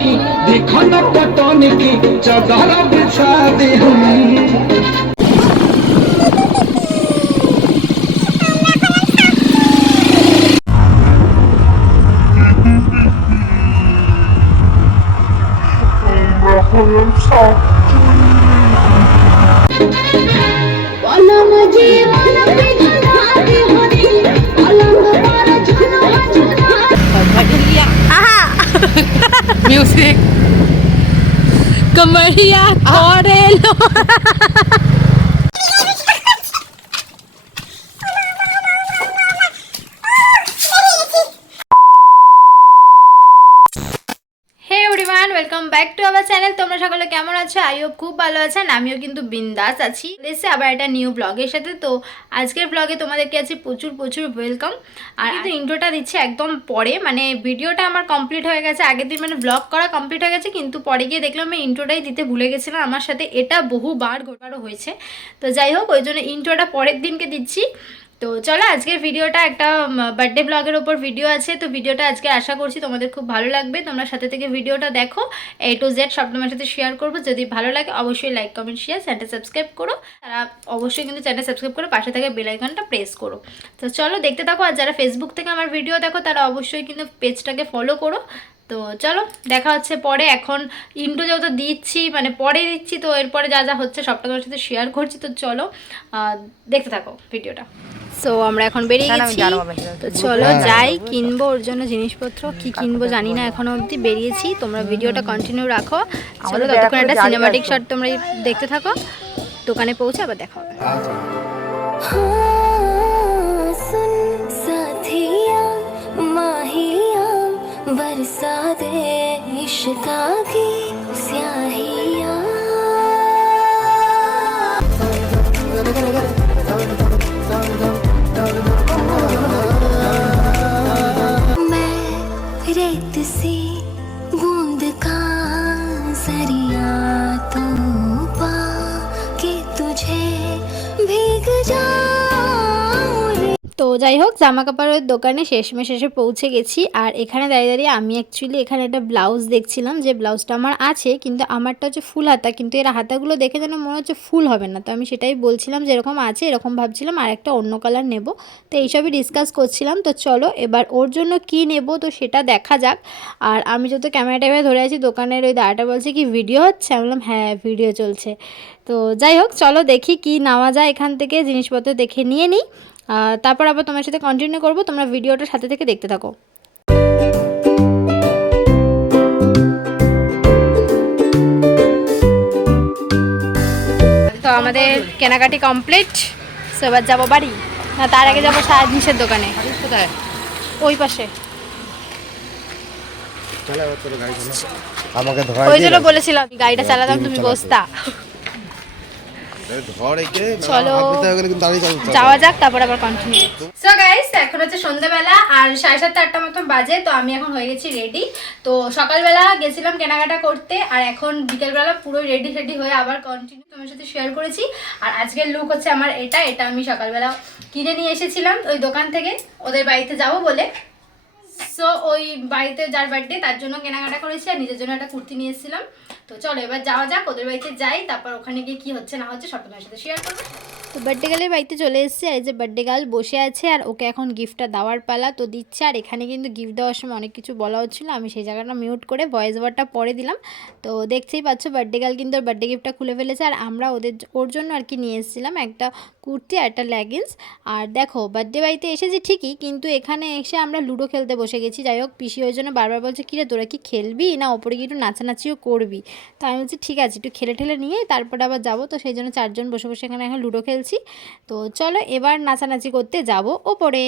की देखो न पटन की चादर बिछा दे हम म्यूजिक कमरिया करे लो welcome back to our channel. তোমরা সকলে কেমন আছো? আই হোপ খুব ভালো আছেন। আমিও কিন্তু বিন্দাস আছি। এসে আবার একটা নিউ ব্লগের সাথে। তো আজকের ব্লগে তোমাদেরকে আছে প্রচুর ওয়েলকাম। আর কিন্তু ইন্ট্রোটা দিচ্ছে একদম পরে, মানে ভিডিওটা আমার কমপ্লিট হয়ে গেছে আগের দিন, মানে ব্লগ করা কমপ্লিট হয়ে গেছে, কিন্তু পরে গিয়ে দেখলাম আমি ইন্ট্রোটাই দিতে ভুলে গেছিলাম। আমার সাথে এটা বহুবার ঘটনারও হয়েছে। তো যাই হোক, ওই জন্য ইন্ট্রোটা পরের দিনকে দিচ্ছি। তো চলো, আজকের ভিডিওটা একটা বার্থডে ব্লগের ওপর ভিডিও আছে। তো ভিডিওটা আজকে আশা করছি তোমাদের খুব ভালো লাগবে। তোমরা সাথে থেকে ভিডিওটা দেখো, A to Z সব তোমার সাথে শেয়ার করবো। যদি ভালো লাগে অবশ্যই লাইক কমেন্ট শেয়ার, চ্যানেলটা সাবস্ক্রাইব করো। তারা অবশ্যই কিন্তু চ্যানেল সাবস্ক্রাইব করে পাশে থেকে বেল আইকনটা প্রেস করো। তো চলো দেখতে থাকো। আর যারা ফেসবুক থেকে আমার ভিডিও দেখো তারা অবশ্যই কিন্তু পেজটাকে ফলো করো। তো চলো দেখা হচ্ছে পরে। এখন ইন্ট্রো যেহেতু দিচ্ছি, মানে পরে দিচ্ছি, তো এরপরে যা যা হচ্ছে সবটা তোমার সাথে শেয়ার করছি। তো চলো দেখতে থাকো ভিডিওটা। সো আমরা এখন বেরিয়ে গেছি। তো চলো যাই, কিনবো ওর জন্য জিনিসপত্র। কি কিনবো জানি না এখনো অবধি। বেরিয়েছি, তোমরা ভিডিওটা কন্টিনিউ রাখো। চলো ততক্ষণ একটা সিনেমাটিক শট তোমরা দেখতে থাকো। দোকানে পৌঁছে আবার দেখা হবে। बरसा दे इश्क़ा की स्याहियाँ मैं रेत सी बूंद का जरिया तो पा के तुझे भीग जा। তো যাই হোক, জামা কাপড়ের দোকানে শেষমেশ এসে পৌঁছে গেছি। আর এখানে দাঁড়িয়ে আমি অ্যাকচুয়ালি এখানে একটা ব্লাউজ দেখছিলাম, যে ব্লাউজটা আমার আছে, কিন্তু আমারটা হচ্ছে ফুল হাতা, কিন্তু এর হাতাগুলো দেখে যেন মনে হচ্ছে ফুল হবে না। তো আমি সেটাই বলছিলাম যে এরকম আছে, এরকম ভাবছিলাম, আর একটা অন্য কালার নেব। তো এইসবই ডিসকাস করছিলাম। তো চলো এবার ওর জন্য কি নেব তো সেটা দেখা যাক। আর আমি যত ক্যামেরাটা এভাবে ধরে আছি, দোকানের ওই দাঁড়াটা বলছে কি ভিডিও হচ্ছে, আমি বললাম হ্যাঁ ভিডিও চলছে। তো যাই হোক, চলো দেখি কি নেওয়া যায় এখান থেকে, জিনিসপত্র দেখে নিয়ে নিই। তারপর আবার তোমার সাথে কন্টিনিউ করবো। তোমরা ভিডিওটা সাথে থেকে দেখতে থাকো। তো আমাদের কেনাকাটি কমপ্লিট। সো এবার যাবো বাড়ি, না তার আগে যাবো জিনিসের দোকানে। ওই পাশে ওই জন্য বলেছিলাম গাড়িটা চালাতাম, তুমি বসতা। চলো যাওয়া যাক, তারপর আবার কন্টিনিউ। সো গাইস, এখন হচ্ছে সন্ধ্যাবেলা আর 7:30 8টা মতো বাজে। তো আমি এখন হয়ে গেছি রেডি। তো সকালবেলা গেছিলাম কেনাকাটা করতে, আর এখন বিকেলবেলা পুরো রেডি হয়ে আবার কন্টিনিউ তোমার সাথে শেয়ার করেছি। আর আজকের লুক হচ্ছে আমার এটা আমি সকালবেলা কিনে নিয়ে এসেছিলাম ওই দোকান থেকে, ওদের বাড়িতে যাব বলে। সো ওই বাড়িতে যার বার্থডে তার জন্য কেনাকাটা করেছি, আর নিজের জন্য একটা কুর্তি নিয়ে এসেছিলাম। তো চলো এবার যাওয়া যাক, ওদের বাড়িতে যাই, তারপর ওখানে গিয়ে কী হচ্ছে না হচ্ছে সব তোমার সাথে শেয়ার করবো। তো বার্থডে গার্লের বাড়িতে চলে এসেছে। আর এই যে বার্থডে গার্ল বসে আছে, আর ওকে এখন গিফটটা দেওয়ার পালা। তো দিচ্ছে। আর এখানে কিন্তু গিফট দেওয়ার সময় অনেক কিছু বলা হচ্ছিলো, আমি সেই জায়গাটা মিউট করে ভয়েস ওভারটা পরে দিলাম। তো দেখতেই পাচ্ছ বার্থডে গার্ল কিন্তু ওর বার্থডে গিফটটা খুলে ফেলেছে। আর আমরা ওর জন্য আর কি নিয়ে এসেছিলাম একটা কুর্তি আর একটা লেগিংস। আর দেখো বার্থডে বাড়িতে এসেছি ঠিকই, কিন্তু এখানে এসে আমরা লুডো খেলতে বসে গেছি। যাই হোক, পিসি ওই জন্য বারবার বলছে কিরে তোরা কি খেলবি না ওপরে গিয়ে একটু নাচানাচিও করবি। তো আমি বলছি ঠিক আছে, একটু খেলে নিয়ে তারপরে আবার যাবো। তো সেই জন্য 4 জন বসে এখানে এখন লুডো খেলছি। তো চলো এবার নাচানাচি করতে যাব ওপরে।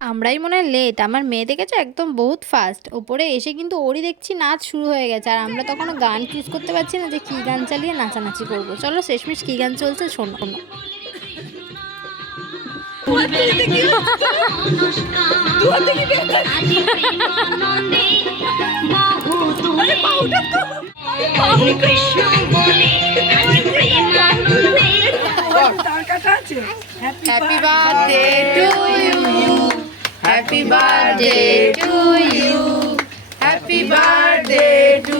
আমরাই মনে হয় লেট, আমার মেয়ে দেখেছো একদম বহুত ফাস্ট। ওপরে এসে কিন্তু ওরই দেখছি নাচ শুরু হয়ে গেছে, আর আমরা তখনও গান চুজ করতে পারছি না যে কী গান চালিয়ে নাচানাচি করবো। চলো শেষমেশ কী গান চলছে শোনো। Happy birthday to you. Happy birthday to you. Happy birthday to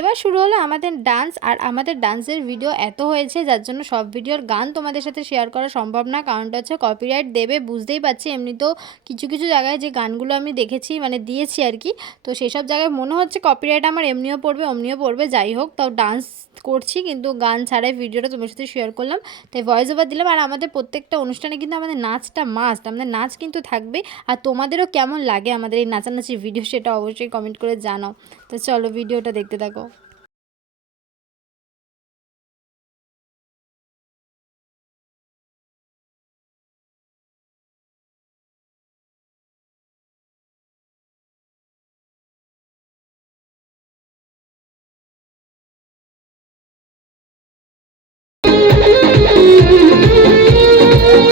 এবার শুরু হলো আমাদের ডান্স। আর আমাদের ডান্সের ভিডিও এত হয়েছে যার জন্য সব ভিডিওর গান তোমাদের সাথে শেয়ার করা সম্ভব না, কারণটা হচ্ছে কপিরাইট দেবে, বুঝতেই পারছি। এমনিতেও কিছু কিছু জায়গায় যে গানগুলো আমি দেখেছি মানে দিয়েছি আর কি, তো সেসব জায়গায় মনে হচ্ছে কপিরাইট আমার এমনিও পড়বে অমনিও পড়বে। যাই হোক, তাও ডান্স করছি কিন্তু গান ছাড়াই ভিডিওটা তোমার সাথে শেয়ার করলাম, তাই ভয়েস ওভার দিলাম। আর আমাদের প্রত্যেকটা অনুষ্ঠানে কিন্তু আমাদের নাচটা মাস্ট, আমাদের নাচ কিন্তু থাকবে। আর তোমাদেরও কেমন লাগে আমাদের এই নাচানাচির ভিডিও সেটা অবশ্যই কমেন্ট করে জানাও। তো চলো ভিডিওটা দেখতে থাকো।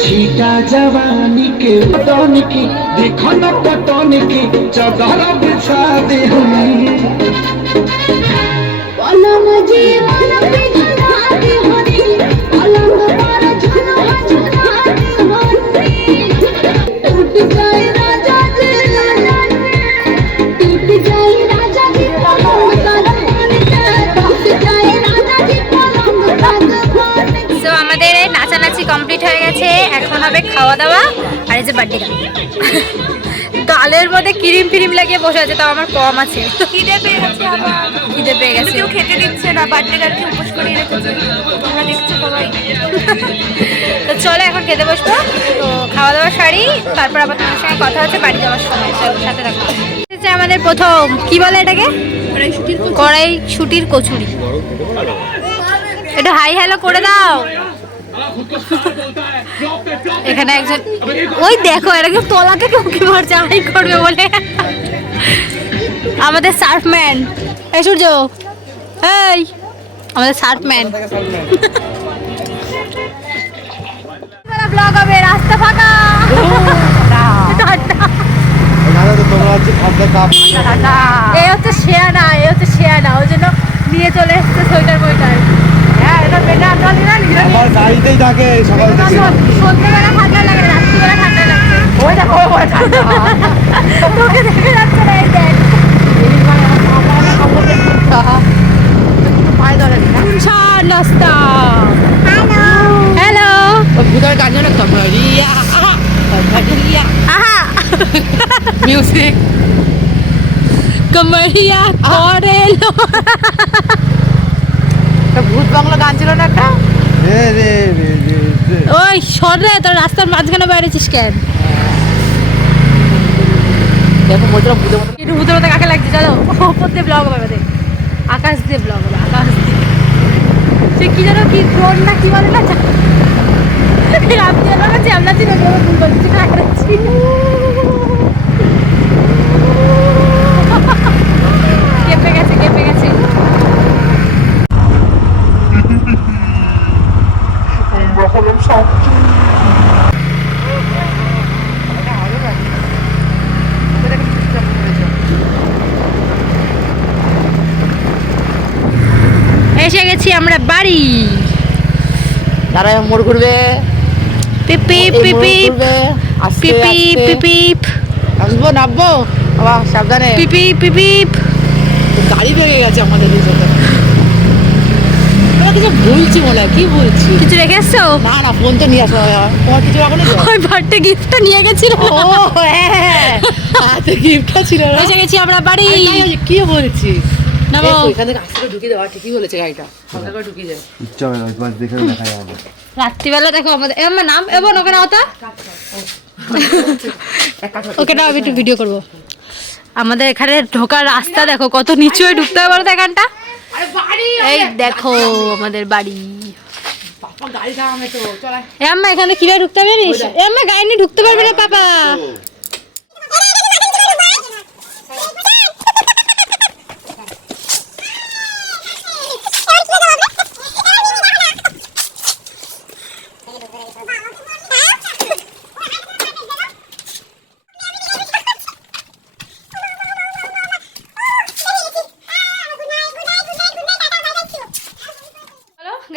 छीटा जवानी के बदन की देखो न पटन की चादर बिछा दे हमें पलंग जीवन बिछा दे हरी पलंग पर झुला झुला दे हरी टूट जाए राजा जी टूट जाए राजा जी पलंग पर टूट जाए राजा जी पलंग पर সো আমাদের নাচানাচি কমপ্লিট হয়ে গেছে, এখন হবে খাওয়া দাওয়া। আর এই যে বার্থডে গান ডালের মধ্যে ক্রিম ফিরিম লাগিয়ে বসে আছে, তাও আমার কম আছে। খিদে পেয়ে গেছে আবার, খিদে পেয়ে গেছে, কেউ খেতে দিচ্ছে না, বার্থডে গার্লকে উপোস করিয়ে রেখেছে, তোমরা দেখছো সবাই। তো চলো এখন খেতে বসবো। তো খাওয়া দাওয়া সারি, তারপর আবার তোমার সঙ্গে কথা হচ্ছে বাড়ি যাওয়ার সময়। চলো সাথে থাকো। আমাদের প্রথম কি বলে এটাকে, কড়াই শুটির কচুরি। একটু হাই হ্যালো করে দাও। এখানে একজন, ওই দেখো এটাকে তলা থেকে উঁকি মারছে হাই করবে বলে। আমাদের সার্ফম্যান, এই সূর্য, এই আমাদের সার্ফম্যান। ব্লগ হবে, রাস্তা ফাঁকা। এই হচ্ছে শেয়ানা, এই হচ্ছে শেয়ানা, ওই জন্য নিয়ে চলে এসছে সোয়েটার মোয়েটার। হ্যাঁ, এটা বেকার জলই না, আমার গাড়িতেই থাকে সকাল থেকে। সন্ধ্যেবেলা ঠান্ডা লাগে, রাত্রিবেলা ঠান্ডা লাগছে। ওই দেখো তোকে দেখে যাচ্ছে না, এই দেখ নাস্তা। হ্যালো ভূতের গান জানো তো, রিয়া রিয়া আহা মিউজিক কমরিয়া করে লো। ভূত বাংলা গান ছিল না একটা, রে রে রে রে রে। ওই সর রে, তোর রাস্তার মাঝখানে বাইরেছিস কেন? দেখো বলছিলাম ভূতের মতো। একটু ভূতের মতো কাকে লাগছে, চলো ওপর দিয়ে ব্লগ হবে আমাদের, আকাশ দিয়ে ব্লগ হবে, আকাশ দিয়ে। সে কি যেন কি ড্রোন না কি বলে না, রাত্রি বেলা চ্যামলা ছিল, ভুল বলছি, কাটাচ্ছি। কেঁপে গেছে, কেঁপে গেছে। এসে গেছি আমরা বাড়ি। তারা মোড় ঘুরবে, পিপি এই মোড় পিপি ঘুরবে, আস্তে পিপি আস্তে পিপি আসবো, নামবো, বাবা সাবধানে। পিপি পিপি। গাড়ি বেরিয়ে গেছে আমাদের এই সাথে। আমরা কিছু বলছি মনে হয়, কি বলছি? কিছু রেখে এসছো? না না, ফোন তো নিয়ে আসো, তোমার কিছু এখনই ওই বার্থডে গিফটটা নিয়ে গেছিল। ও হ্যাঁ, হাতে গিফটটা ছিল না। এসে গেছি আমরা বাড়ি। কি বলছি? নামো। দেখো, এখান থেকে আস্তে করে ঢুকিয়ে দেওয়া, ঠিকই বলেছে, গাড়িটা হালকা করে ঢুকিয়ে দেয়। ইচ্ছা হয় না, ওই পাশ দেখে দেখা যাবে। রাত্রিবেলা দেখো আমাদের আমার নাম এবং ওকে নাও তা, ওকে নাও, আমি একটু ভিডিও করবো। আমাদের এখানে ঢোকার রাস্তা দেখো কত নিচু হয়ে ঢুকতে হবে বলো তো এখানটা। এই দেখো আমাদের বাড়ি। গাড়ি থামাবে তো, চল আয়। এ আম্মা এখানে কিভাবে ঢুকতে পারবে জানিস? এ আম্মা গাড়ি নিয়ে ঢুকতে পারবে না পাপা।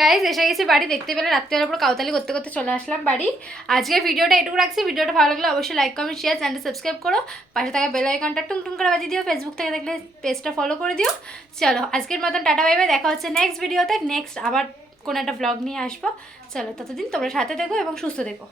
গাইজ এসে গেছি বাড়ি, দেখতে পেলে রাত্রিবেলার পুরো কাউতালি করতে করতে চলে আসলাম বাড়ি। আজকের ভিডিওটা এটুকু রাখছি। ভিডিওটা ভালো লাগলে অবশ্যই like comment share, channel subscribe করো, পাশে থাকা বেল আইকনটা টুং করে বাজিয়ে দিও, ফেসবুক থেকে দেখলে পেজটা ফলো করে দিও। চলো আজকের মতন টাটা বাই বাই, দেখা হচ্ছে নেক্সট ভিডিওতে। নেক্সট আবার কোনো একটা ব্লগ নিয়ে আসবো। চলো ততদিন তোমরা সাথে দেখো এবং সুস্থ দেখো।